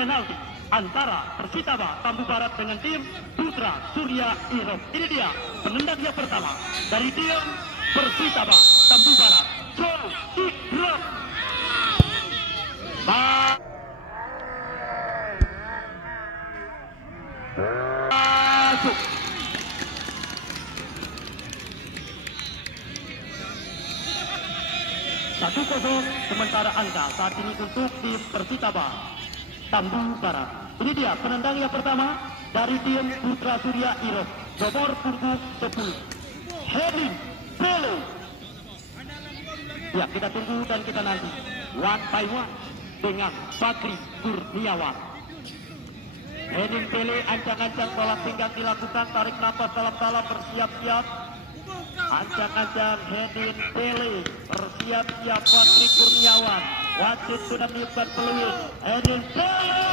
penalti antara Persitaba Tambu Barat dengan tim Putra Surya Irop. Ini dia penendang yang pertama dari tim Persitaba Tambu Barat, Joe Irop. Masuk. Satu kosong sementara angka saat ini untuk tim Persitaba Tambu Barat. Ini dia penendang yang pertama dari tim Putra Surya Irop, nomor punggung 10, Hedin Pele. Ya, kita tunggu dan kita nanti one by one dengan Bakri Kurniawan. Hedin Pele ancang-ancang tolak pinggang dilakukan, tarik nafas dalam-dalam, bersiap-siap. Ancang-ancang Hedin Pele, bersiap-siap Bakri Kurniawan. Wasit sudah meniupkan peluit. Hedin Pele.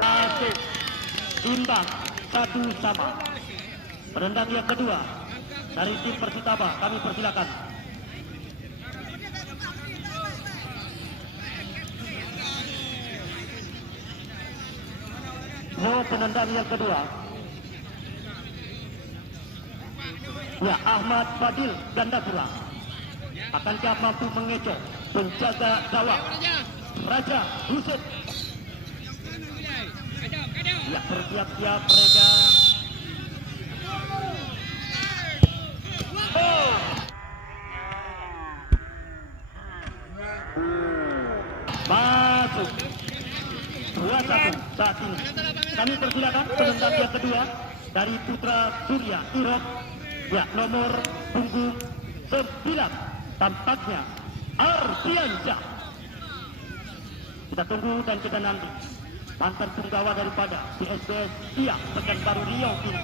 Asik. Imbang 1-1. Penendang yang kedua dari tim Persitaba, kami persilakan. Penendang yang kedua. Ya, Ahmad Fadil Gandapura. Akankah mampu mengecoh penjaga gawang Raja Hussein? Ya, bersiap-siap mereka. Masuk 2-1 saat ini. Kami persilakan penendang yang kedua dari Putra Surya Irop. Ya, nomor punggung 9, tampaknya Ardiansyah. Kita tunggu dan kita nanti mantan punggawa daripada PSBS Pekanbaru Riau ini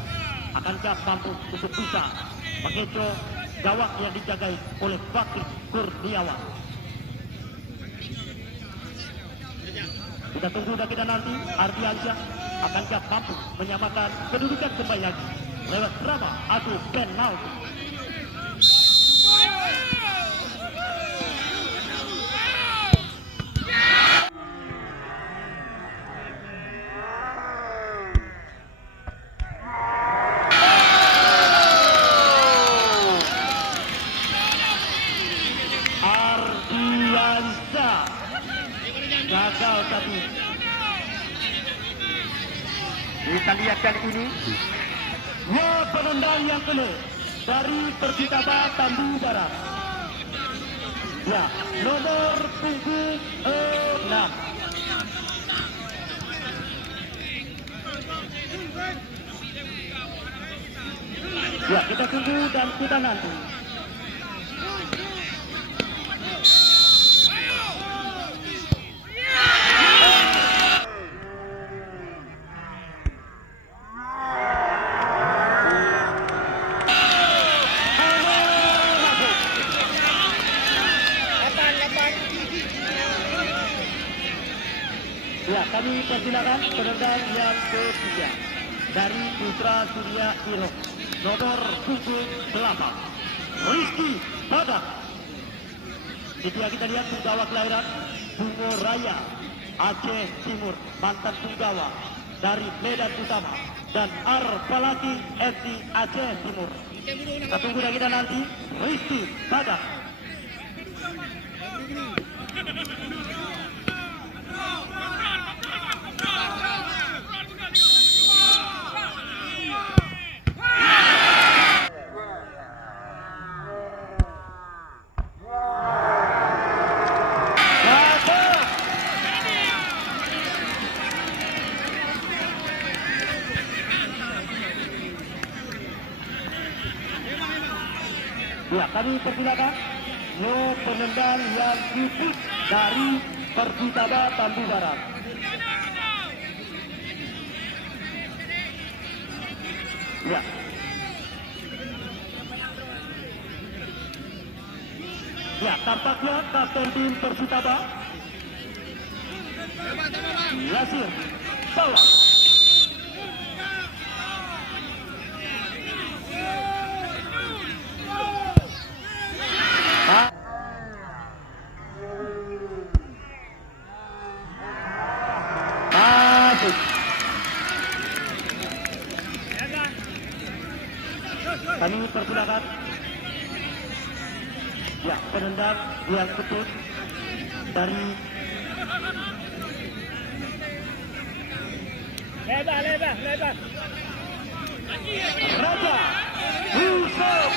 akankah mampu untuk bisa mengecoh gawang yang dijagai oleh Bakri Kurniawan. Kita tunggu dan kita nanti Ardiansyah akankah mampu menyamakan kedudukan kembali lagi lewat drama adu penalti. Ardiansyah gagal tadi. Kita lihat kali ini. Ya, penendang yang kedua dari Persitaba Tambu Barat. Ya, nomor punggung 6. Ya, kita tunggu dan kita nanti. Ya, kami persilakan penendang yang ketiga dari Putra Surya Irop, nomor punggung 8, Rizky Badak. Jadi kita lihat punggawa kelahiran Bungo Raya, Aceh Timur, mantan punggawa dari Medan Utama dan Arpalaki FC Aceh Timur. Kita tunggu dan kita nanti Rizky Badak. Ya, kami persilakan penendang yang khusus dari Persitaba Tambu Barat. Ya. Ya, tampaknya kapten tim Persitaba Yasir Sawah. dipersilakan. Ya, penendang yang ketut dari lebar. Raja Yusuf.